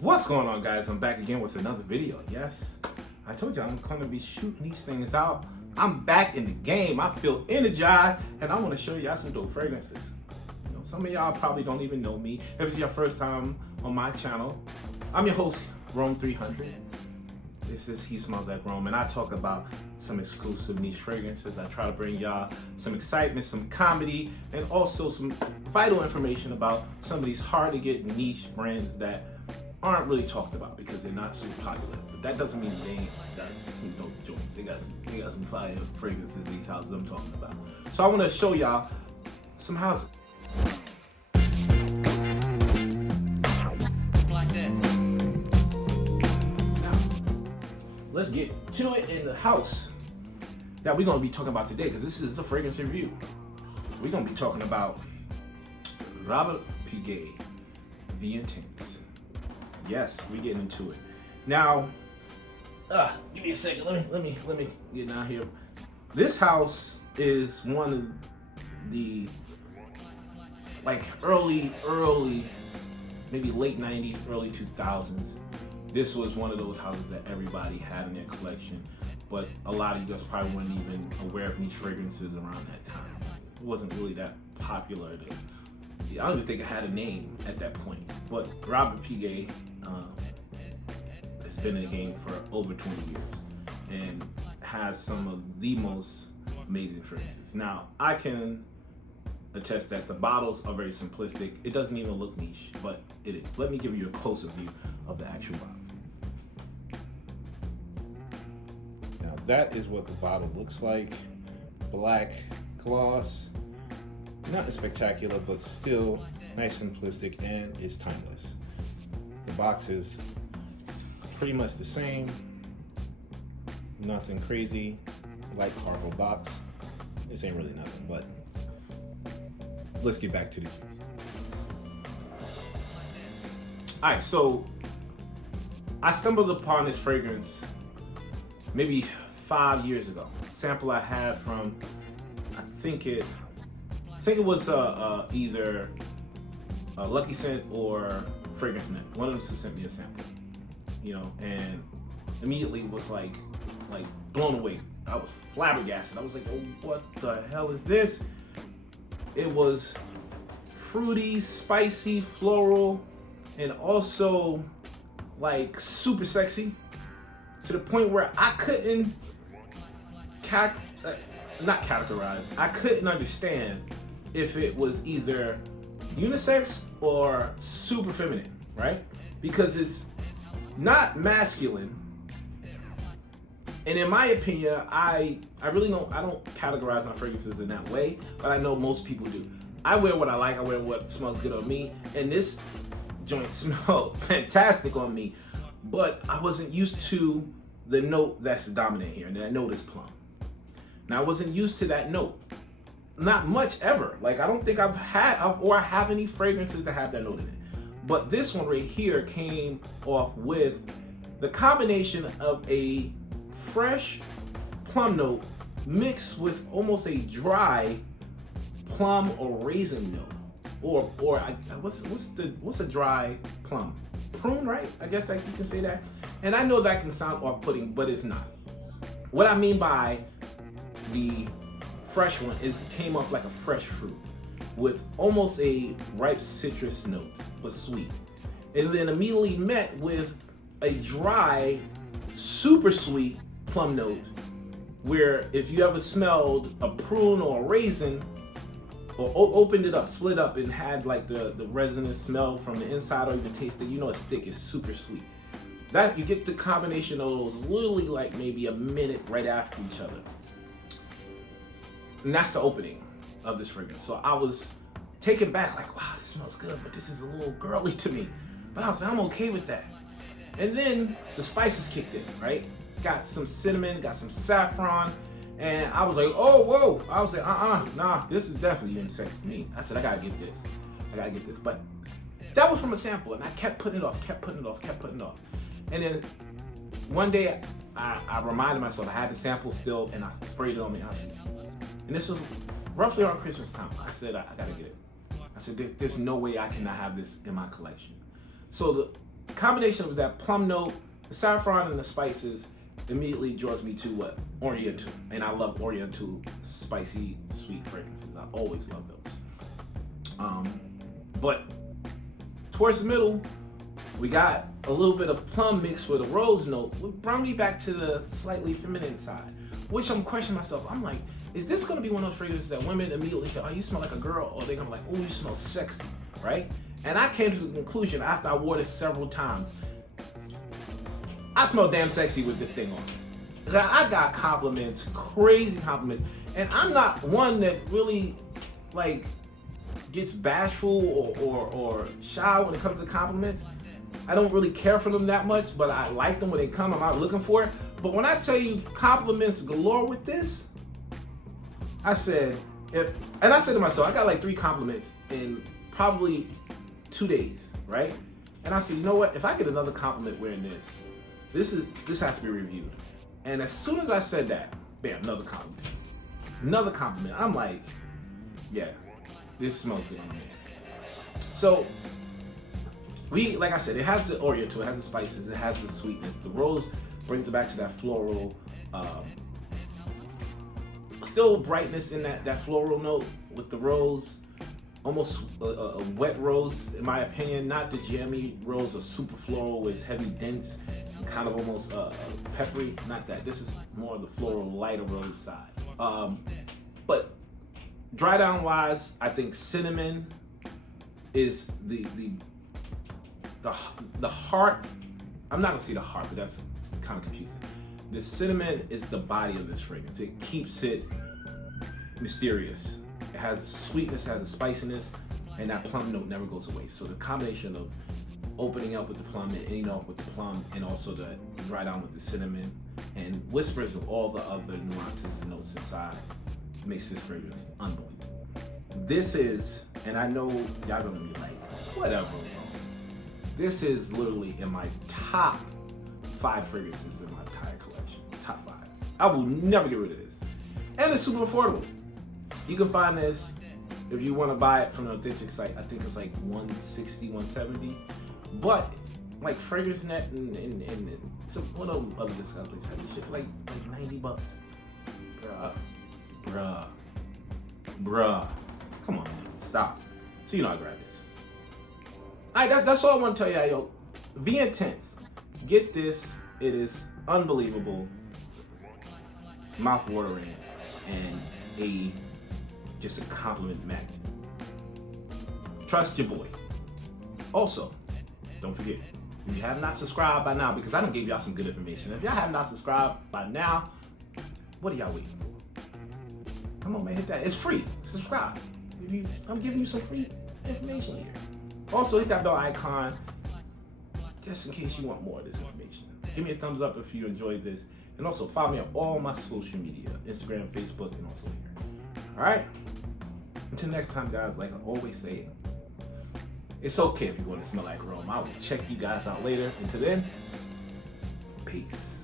What's going on, guys? I'm back again with another video. Yes, I told you I'm going to be shooting these things out. I'm back in the game. I feel energized, and I want to show y'all some dope fragrances. You know, some of y'all probably don't even know me. If it's your first time on my channel, I'm your host, Rome 300. This is He Smells Like Rome, and I talk about some exclusive niche fragrances. I try to bring y'all some excitement, some comedy, and also some vital information about some of these hard to get niche brands that aren't really talked about because they're not super popular. But that doesn't mean they ain't got some dope joints. They got some fire fragrances, these houses I'm talking about. So I want to show y'all some houses. Like that. Now, let's get to it in the house that we're going to be talking about today, because this is a fragrance review. We're going to be talking about Robert Piguet V Intense. Yes, we're getting into it. Now, give me a second. Let me get down here. This house is one of the early, maybe late 90s, early 2000s. This was one of those houses that everybody had in their collection, but a lot of you guys probably weren't even aware of niche fragrances around that time. It wasn't really that popular. I don't even think it had a name at that point. But Robert Piguet has been in the game for over 20 years and has some of the most amazing fragrances. Now, I can attest that the bottles are very simplistic. It doesn't even look niche, but it is. Let me give you a closer view of the actual bottle. Now, that is what the bottle looks like. Black gloss. Not spectacular, but still nice, simplistic, and it's timeless. The box is pretty much the same. Nothing crazy, light cargo box. This ain't really nothing, but let's get back to the view. All right, so I stumbled upon this fragrance maybe 5 years ago. Sample I had from, I think it was either Lucky Scent or Fragrance Net. One of them two sent me a sample, you know, and immediately was like blown away. I was flabbergasted. I was like, oh, what the hell is this? It was fruity, spicy, floral, and also like super sexy, to the point where I couldn't not categorize. I couldn't understand if it was either unisex or super feminine, right? Because it's not masculine. And in my opinion, I don't categorize my fragrances in that way, but I know most people do. I wear what I like, I wear what smells good on me, and this joint smelled fantastic on me, but I wasn't used to the note that's dominant here, and that note is plum. Now, I wasn't used to that note. Not much ever. Like, I don't think I have any fragrances that have that note in it. But this one right here came off with the combination of a fresh plum note mixed with almost a dry plum or raisin note. What's a dry plum? Prune, right? I guess that you can say that. And I know that can sound off-putting, but it's not. What I mean by the fresh one is it came off like a fresh fruit with almost a ripe citrus note, but sweet. And then immediately met with a dry, super sweet plum note, where if you ever smelled a prune or a raisin, or opened it up, split up, and had like the resinous smell from the inside, or even tasted, you know it's thick, it's super sweet. That you get the combination of those literally like maybe a minute right after each other. And that's the opening of this fragrance. So I was taken back, like, wow, this smells good, but this is a little girly to me. But I was like, I'm okay with that. And then the spices kicked in, right? Got some cinnamon, got some saffron, and I was like, oh, whoa. I was like, nah, this is definitely unisex to me. I said, I gotta get this. But that was from a sample, and I kept putting it off. And then one day, I reminded myself I had the sample still, and I sprayed it on me. And this was roughly around Christmas time. I said, I gotta get it. I said, there's no way I cannot have this in my collection. So the combination of that plum note, the saffron, and the spices immediately draws me to what? Oriental. And I love Oriental spicy, sweet fragrances. I always love those. But towards the middle, we got a little bit of plum mixed with a rose note, which brought me back to the slightly feminine side, which I'm questioning myself. I'm like, is this gonna be one of those fragrances that women immediately say, oh, you smell like a girl, or they're gonna be like, oh, you smell sexy, right? And I came to the conclusion after I wore this several times, I smell damn sexy with this thing on. I got compliments, crazy compliments, and I'm not one that really like gets bashful or shy when it comes to compliments. I don't really care for them that much, but I like them when they come. I'm out looking for it. But when I tell you compliments galore with this, I said to myself, I got like 3 compliments in probably 2 days, right? And I said, you know what? If I get another compliment wearing this, this has to be reviewed. And as soon as I said that, bam, another compliment. Another compliment. I'm like, yeah, this smells good. So, like I said, it has the Oriental, it has the spices, it has the sweetness. The rose brings it back to that floral, still brightness in that floral note with the rose. Almost a wet rose, in my opinion. Not the jammy rose or super floral where it's heavy, dense, and kind of almost peppery. Not that. This is more of the floral, lighter rose side. But dry down wise, I think cinnamon is the heart. I'm not gonna say the heart, but that's kind of confusing. The cinnamon is the body of this fragrance. It keeps it mysterious. It has sweetness, has a spiciness, and that plum note never goes away. So the combination of opening up with the plum and ending off with the plum, and also the dry down with the cinnamon, and whispers of all the other nuances and notes inside makes this fragrance unbelievable. This is, and I know y'all gonna be like, whatever, bro. This is literally in my top 5 fragrances in my entire collection. Top 5. I will never get rid of this. And it's super affordable. You can find this if you want to buy it from an authentic site. I think it's like $160, $170. But like Fragrance Net and some one of them other discount places have this shit for like $90. Bruh. Come on, man. Stop. So you know I grab this. Alright, that's all I want to tell y'all, yo. Be intense. Get this. It is unbelievable, mouth-watering, and just a compliment magnet. Trust your boy. Also, don't forget, if you have not subscribed by now, because I done gave y'all some good information. If y'all have not subscribed by now, what are y'all waiting for? Come on, man, hit that. It's free. Subscribe. I'm giving you some free information here. Also, hit that bell icon just in case you want more of this information. Give me a thumbs up if you enjoyed this. And also follow me on all my social media, Instagram, Facebook, and also here. All right? Until next time, guys, like I always say, it's okay if you want to smell like Rome. I will check you guys out later. Until then, peace.